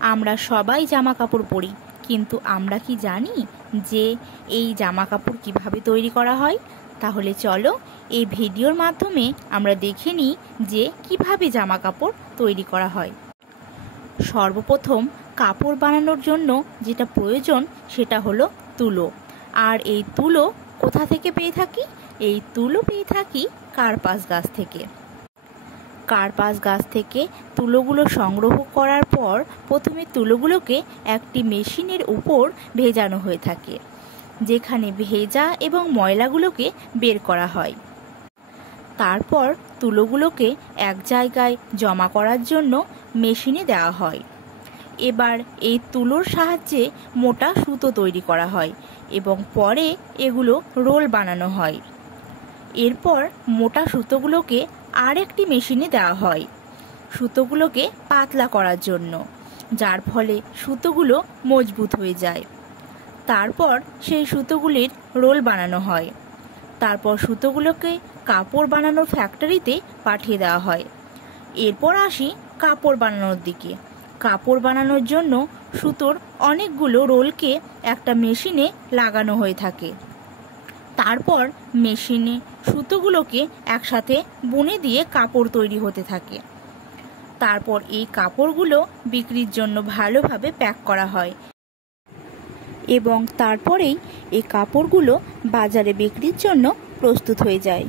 আমরা সবাই জামা কাপড় পরি, কিন্তু আমরা কি জানি যে এই জামা কাপড় কিভাবে তৈরি করা হয়? তাহলে চলো এই ভিডিওর মাধ্যমে আমরা দেখে নিই যে কিভাবে জামা কাপড় তৈরি করা হয়। সর্বপ্রথম কাপড় বানানোর জন্য যেটা প্রয়োজন সেটা হলো তুলো। আর এই তুলো কোথা থেকে পেয়ে থাকি? এই তুলো পেয়ে থাকি কার্পাস গাছ থেকে। কার্পাস গাছ থেকে তুলোগুলো সংগ্রহ করার পর প্রথমে তুলোগুলোকে একটি মেশিনের উপর ভেজানো হয়ে থাকে, যেখানে ভেজা এবং ময়লাগুলোকে বের করা হয়। তারপর তুলোগুলোকে এক জায়গায় জমা করার জন্য মেশিনে দেওয়া হয়। এবার এই তুলোর সাহায্যে মোটা সুতো তৈরি করা হয় এবং পরে এগুলো রোল বানানো হয়। এরপর মোটা সুতোগুলোকে আরেকটি মেশিনে দেওয়া হয় সুতোগুলোকে পাতলা করার জন্য, যার ফলে সুতোগুলো মজবুত হয়ে যায়। তারপর সেই সুতোগুলির রোল বানানো হয়। তারপর সুতোগুলোকে কাপড় বানানোর ফ্যাক্টরিতে পাঠিয়ে দেওয়া হয়। এরপর আসি কাপড় বানানোর দিকে। কাপড় বানানোর জন্য সুতোর অনেকগুলো রোলকে একটা মেশিনে লাগানো হয়ে থাকে। তারপর মেশিনে সুতোগুলোকে একসাথে বুনে দিয়ে কাপড় তৈরি হতে থাকে। তারপর এই কাপড়গুলো বিক্রির জন্য ভালোভাবে প্যাক করা হয় এবং তারপরেই এই কাপড়গুলো বাজারে বিক্রির জন্য প্রস্তুত হয়ে যায়।